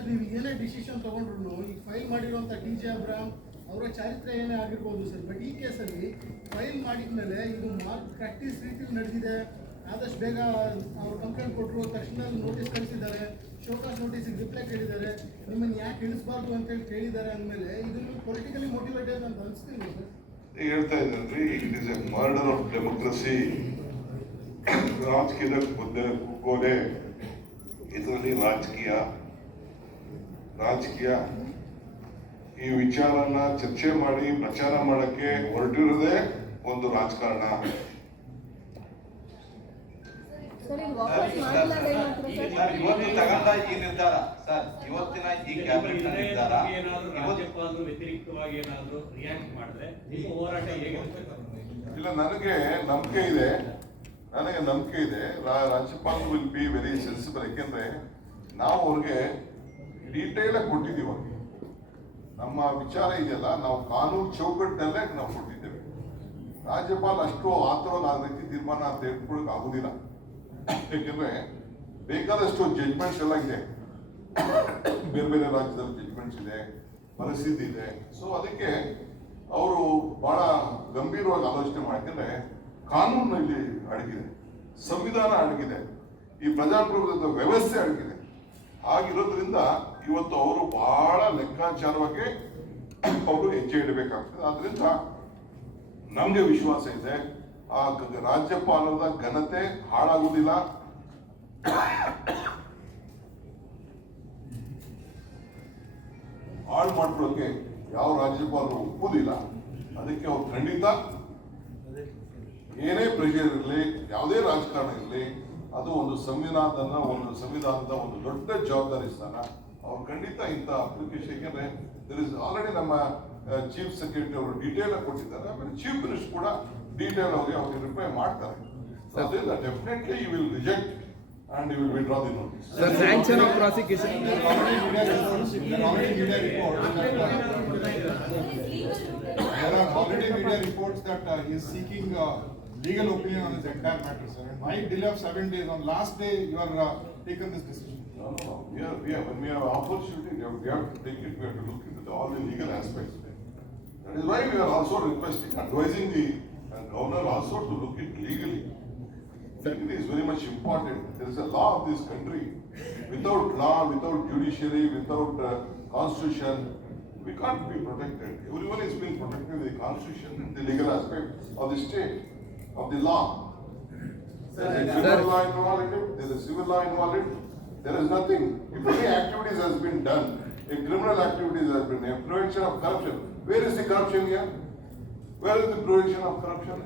Sir ನೀವು ಏನೇ decision ತಗೊಂಡ್ರು ಈ ಫೈಲ್ ಮಾಡಿರುವಂಥ ಡಿ ಜೆ ಅಬ್ರಾಮ್ ಅವರ ಚಾರಿತ್ರ್ಯ ಏನೇ ಆಗಿರ್ಬೋದು ಸರ್ ಬಟ್ ಈ ಕೇಸಲ್ಲಿ ಫೈಲ್ ಮಾಡಿದ ಮೇಲೆ ಇದು ಮಾರ್ಕ್ ಪ್ರಾಕ್ಟೀಸ್ ರೀತಿಲಿ ನಡೆದಿದೆ. ಆದಷ್ಟು ಬೇಗ ಅವ್ರು ಕಂಪ್ಲೇಂಟ್ ಕೊಟ್ಟರು ತಕ್ಷಣ ನೋಟಿಸ್ ಕಳಿಸಿದ್ದಾರೆ. ಶೋಕಾಸ್ ನೋಟಿಸಿಗೆ ರಿಪ್ಲೈ ಕೇಳಿದ್ದಾರೆ. ನಿಮ್ಮನ್ನು ಯಾಕೆ ಇಳಿಸ್ಬಾರ್ದು ಅಂತೇಳಿ ಕೇಳಿದ್ದಾರೆ ಅಂದಮೇಲೆ ಇದು ಪೊಲಿಟಿಕಲಿ ಮೋಟಿವೇಟೆಡ್ ಅಂತ ಅನಿಸ್ತೀನಿ ಸರ್ ಹೇಳ್ತಾ ಇದ್ದಾರೆ it is a murder of democracy ರಾಜಕೀಯದ ಮುದ್ದೆ ಕುಕ್ಕೋಲೆ ಇದರಲ್ಲಿ ರಾಜಕೀಯ ರಾಜಕೀಯ. ಈ ವಿಚಾರನ ಚರ್ಚೆ ಮಾಡಿ ಪ್ರಚಾರ ಮಾಡಕ್ಕೆ ಹೊರಟಿರೋದೇ ಒಂದು ರಾಜಕಾರಣ. ಇವತ್ತು ತಗೊಂಡ ಈ ನಿರ್ಧಾರ ಸರ್ ಇವತ್ತಿನ ಈ ಕ್ಯಾಬಿನೆಟ್ ನಿರ್ಧಾರ ವ್ಯತಿರಿಕ್ತವಾಗಿ ಏನಾದ್ರು ರಿಯಾಕ್ಟ್ ಮಾಡಿದ್ರೆ ಹೋರಾಟ ಹೇಗಿರುತ್ತೆ ಇಲ್ಲ ನನಗೆ ನಂಬಿಕೆ ಇದೆ. ನನಗೆ ನಂಬಿಕೆ ಇದೆ. ರಾಜ್ಯಪಾಲ್ ರಾಜ್ಯಪಾಲರು ವಿಲ್ ಬಿ ವೆರಿ ಸೆನ್ಸಿಬಲ್ ಯಾಕೆಂದ್ರೆ ನಾವು ಅವ್ರಿಗೆ ಡೀಟೇಲ್ ಆಗಿ ಕೊಟ್ಟಿದ್ದೀವಿ ನಮ್ಮ ವಿಚಾರ ಇದೆಯಲ್ಲ, ನಾವು ಕಾನೂನು ಚೌಕಟ್ಟಿನಲ್ಲೇ ನಾವು ಕೊಟ್ಟಿದ್ದೇವೆ. ರಾಜ್ಯಪಾಲ ಅಷ್ಟು ಆತರ ಆ ರೀತಿ ತೀರ್ಮಾನ ಅಂತ ಆಗುದಿಲ್ಲ. ಯಾಕೆಂದ್ರೆ ಬೇಕಾದಷ್ಟು ಜಡ್ಜ್ಮೆಂಟ್ಸ್ ಎಲ್ಲ ಇದೆ. ಬೇರೆ ಬೇರೆ ರಾಜ್ಯದಲ್ಲಿ ಜಡ್ಜ್ಮೆಂಟ್ಸ್ ಇದೆ, ಪರಿಸ್ಥಿತಿ ಇದೆ. ಸೊ ಅದಕ್ಕೆ ಅವರು ಬಹಳ ಗಂಭೀರವಾಗಿ ಆಲೋಚನೆ ಮಾಡ್ಕೊಂಡ್ರೆ ಕಾನೂನಲ್ಲಿ ಅಡಗಿದೆ, ಸಂವಿಧಾನ ಅಡಗಿದೆ, ಈ ಪ್ರಜಾಪ್ರಭುತ್ವದ ವ್ಯವಸ್ಥೆ ಅಡಗಿದೆ. ಹಾಗಿರೋದ್ರಿಂದ ಇವತ್ತು ಅವರು ಬಹಳ ಲೆಕ್ಕಾಚಾರವಾಗಿ ಅವರು ಹೆಜ್ಜೆ ಇಡಬೇಕಾಗ್ತದೆ. ಆದ್ರಿಂದ ನಮಗೆ ವಿಶ್ವಾಸ ಇದೆ, ಆ ರಾಜ್ಯಪಾಲರದ ಘನತೆ ಹಾಳಾಗುವುದಿಲ್ಲ. ಹಾಳು ಮಾಡ್ಕೊಳ್ಳೋಕೆ ಯಾವ ರಾಜ್ಯಪಾಲರು ಒಪ್ಪುದಿಲ್ಲ ಅದಕ್ಕೆ ಅವ್ರು ಖಂಡಿತ ಏನೇ ಪ್ರೆಷರ್ ಇರಲಿ, ಯಾವುದೇ ರಾಜಕಾರಣ ಇರಲಿ ಅದು ಒಂದು ಸಂವಿಧಾನದ ಒಂದು ಸಂವಿಧಾನದ ಒಂದು ದೊಡ್ಡ ಜವಾಬ್ದಾರಿ ಸ್ಥಾನ ಅವ್ರು ಖಂಡಿತ ಇಂಥ ಅಪ್ಲಿಕೇಶನ್ ಯಾಕೆಂದ್ರೆ ದರ್ ಇಸ್ ಆಲ್ರೆಡಿ ನಮ್ಮ ಚೀಫ್ ಸೆಕ್ರೆಟರಿ ಅವರು ಡೀಟೇಲ್ ಆಗಿ ಕೊಟ್ಟಿದ್ದಾರೆ ಆಮೇಲೆ ಚೀಫ್ ಮಿನಿಸ್ಟರ್ ಕೂಡ ಡೀಟೇಲ್ ಆಗಿ ಅವ್ರಿಗೆ ರಿಪ್ಲೈ ಮಾಡ್ತಾರೆ ಅದರಿಂದ definitely you will reject and you will withdraw the notice Sir, sanction of prosecution. Uh, there are already media reports that uh, he is seeking uh, legal opinion on this entire matter, sir. And why delay of seven days? On last day, you are uh, taken this decision. No, no, no. We are, we are, when we have opportunity, we have, we have to take it, we have to look into the, all the legal aspects. That is why we are also requesting, advising the uh, governor also to look it legally. Legally is very much important. There is a law of this country. Without law, without judiciary, without uh, constitution, we can't be protected. Everyone is being protected in the constitution, and the legal aspect of the state, of the law. There is a civil law involved in it, there is civil law involved there is nothing. If any activities has been done, a criminal activities has been, a prevention of corruption, where is the corruption here? Where is the prevention of corruption?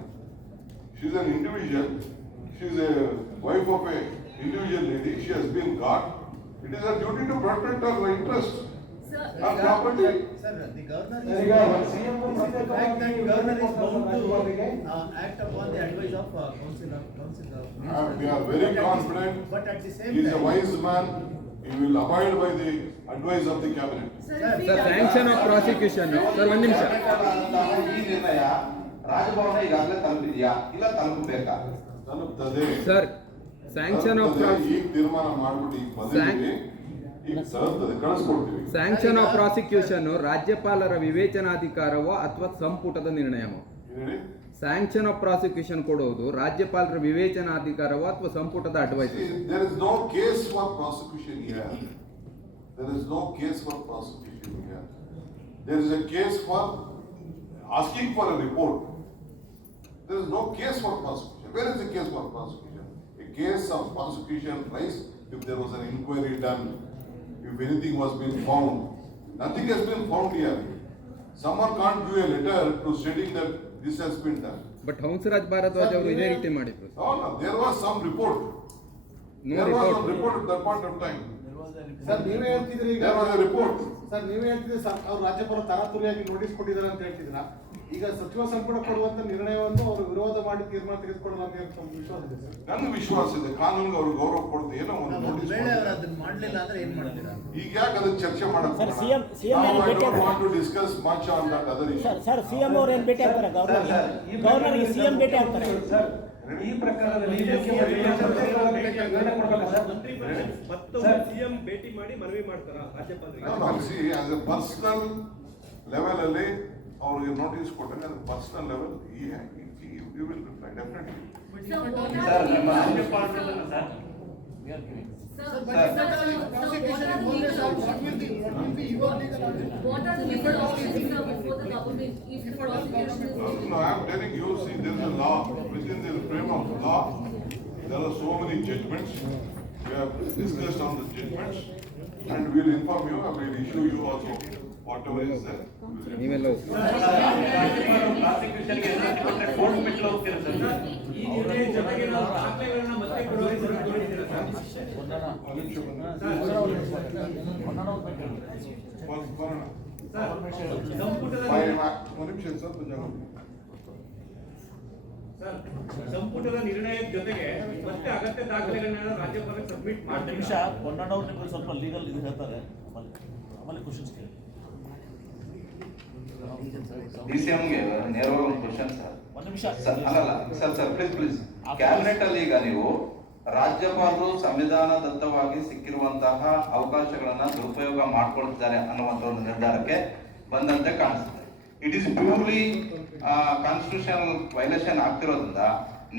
She is an individual, she is a wife of a individual lady, she has been got. It is her duty to protect her interest, her property. Sir, the governor is. ಈಗ CM The fact that governor is bound to ಅವರಿಗೆ uh, act upon the advice of uh, council of, council of. Uh, we are very But at the- confident. But at the same He is a time. wise man, he will abide by the advice of the cabinet. Sir, sanction of prosecution. Sir, ಒಂದ್ ನಿಮಿಷ. ಈ ನಿರ್ಣಯ ರಾಜಭವನ ಈಗಾಗಲೇ ತಲುಪಿದ್ಯಾ ಇಲ್ಲ ತಲುಪಬೇಕಾ ತಲುಪ್ತದೆ. Sir, sanction of ತಲುಪ್ತದೆ. pros- ಈಗ ತೀರ್ಮಾನ ಮಾಡ್ಬಿಟ್ಟು ಈಗ ಬಂದಿದ್ದೀವಿ ಈಗ ತಲುಪ್ತದೆ ಕಳಿಸ್ಕೊಡ್ತೀವಿ ಸ್ಯಾಂಕ್ಷನ್ ಆಫ್ ಪ್ರಾಸಿಕ್ಯೂಷನ್ ರಾಜ್ಯಪಾಲರ ವಿವೇಚನಾಧಿಕಾರವೋ ಅಥವಾ ಸಂಪುಟದ ನಿರ್ಣಯವೋ ಸ್ಯಾಂಕ್ಷನ್ ಆಫ್ ಪ್ರಾಸಿಕ್ಯೂಷನ್ ಕೊಡುವುದು ರಾಜ್ಯಪಾಲರ ವಿವೇಚನಾಧಿಕಾರವೋ ಅಥವಾ ಸಂಪುಟದ advice there is no case for prosecution here. There is no case for prosecution here. There is a case for asking for a report. There is no case for prosecution. Where is the case for prosecution? A case of prosecution rise if there was an inquiry done, if anything was being found. Nothing has been found here. Someone can't give a letter to stating that this has been done. But Hansraj Bharadwaj ಅವರು ಇದೇ ರೀತಿ ಮಾಡಿದ್ರು No, no, there was some report. No There was report. report at that point of time. Sir ನೀವೇ ಹೇಳ್ತಿದ್ರಿ ಈಗ There was a report. Sir ನೀವೇ ಹೇಳ್ತಿದ್ರಿ sir ಅವ್ರು ರಾಜ್ಯಪಾಲ ತರಾತುರಿಯಾಗಿ ನೋಟಿಸ್ ಕೊಟ್ಟಿದ್ದಾರೆ ಅಂತ ಹೇಳ್ತಿದ್ರ ಈಗ ಸಚಿವ ಸಂಪುಟ ಕೊಡುವಂತ ನಿರ್ಣಯವನ್ನು ಅವರು ವಿರೋಧ ಮಾಡಿ ತೀರ್ಮಾನ ತೆಗೆದುಕೊಳ್ಳಲ್ಲ ಅಂತ ವಿಶ್ವಾಸ ಇದೆ ಸರ್. ನನ್ಗೆ ವಿಶ್ವಾಸ ಇದೆ. ಕಾನೂನಿಗೆ ಅವ್ರಿಗೆ ಗೌರವ ಕೊಡ್ತು ಏನೋ ಒಂದು ನೋಟಿಸ್ ಅದನ್ನ ಮಾಡ್ಲಿಲ್ಲ ಅಂದ್ರೆ ಏನ್ ಮಾಡ್ತೀರಾ? ಈಗ ಯಾಕೆ ಅದನ್ನ ಚರ್ಚೆ ಮಾಡಕ್ sir CM CM. Want to discuss much on that other sir issue sir CM ಅವ್ರು ಏನ್ ಭೇಟಿ ಆಗ್ತಾರೆ? ಗವರ್ನರ್ ಗವರ್ನರ್ಗೆ ಸಿಎಂ ಭೇಟಿ ಆಗ್ತಾರೆ. ಸರ್ ಈ ಪ್ರಕರಣದಲ್ಲಿ ಮಂತ್ರಿ ಮತ್ತೊಮ್ಮೆ ಸಿಎಂ ಭೇಟಿ ಮಾಡಿ ಮನವಿ ಮಾಡ್ತಾರ? ರಾಜ್ಯಪಾಲರಿಗೆ ಪರ್ಸನಲ್ ಲೆವೆಲ್ ಅಲ್ಲಿ ಅವ್ರಿಗೆ ನೋಟಿಸ್ ಕೊಟ್ಟಾಗ ಅದು personal level you will reply definitely sir ನಿಮ್ಮ Sir, but if at all if prosecution is more than that, what will be, what will be your legal argument? What are the legal options sir, before the government if the prosecution is not No, I am telling you, see, there is a law, within the frame of law, there are so many judgments. We have discussed on the judgments, and we will inform you, and we will issue you also Sir ಸಂಪುಟದ ನಿರ್ಣಯದ ಜೊತೆಗೆ ಮತ್ತೆ ಅಗತ್ಯ ದಾಖಲೆಗಳನ್ನ ರಾಜ್ಯಪಾಲಕ್ಕೆ submit ಮಾಡಿ ಮಾಡ್ತೀವಿ ನಿಮಿಷ ನಿಮ್ಗೆ ಸ್ವಲ್ಪ ಲೀಗಲ್ ಇದು ಹೇಳ್ತಾರೆ ಆಮೇಲೆ ಆಮೇಲೆ ಕ್ವಶನ್ಸ್ ಕೇಳಿ ಡಿ ಸಿ ಎಂಗೆ ನೇರವಾಗಿ ಒಂದು ಕ್ವಶನ್ ಸರ್ ಒಂದು ನಿಮಿಷ. ಸರ್ ಅಲ್ಲಲ್ಲ sir sir please please cabinet ಅಲ್ಲಿ ಈಗ ನೀವು ರಾಜ್ಯಪಾಲರು ಸಂವಿಧಾನದತ್ತವಾಗಿ ಸಿಕ್ಕಿರುವಂತಹ ಅವಕಾಶಗಳನ್ನ ದುರುಪಯೋಗ ಮಾಡ್ಕೊಳ್ತಿದ್ದಾರೆ ಅನ್ನುವಂತ ಒಂದು ನಿರ್ಧಾರಕ್ಕೆ ಬಂದಂತೆ ಕಾಣಿಸುತ್ತೆ. It is purely constitutional violation ಆಗ್ತಿರೋದ್ರಿಂದ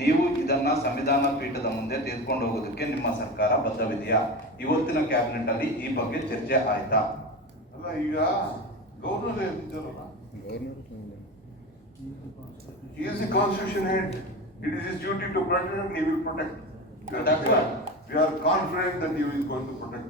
ನೀವು ಇದನ್ನ ಸಂವಿಧಾನ ಪೀಠದ ಮುಂದೆ ತೀರ್ಕೊಂಡು ಹೋಗೋದಕ್ಕೆ ನಿಮ್ಮ ಸರ್ಕಾರ ಬದ್ಧವಿದೆಯಾ? ಇವತ್ತಿನ ಕ್ಯಾಬಿನೆಟ್ ಅಲ್ಲಿ ಈ ಬಗ್ಗೆ ಚರ್ಚೆ ಆಯ್ತಾ? ಅಲ್ಲ ಈಗ governor He is the constitution head. it is his duty to protect, and he will protect. We are confident that he is going to protect.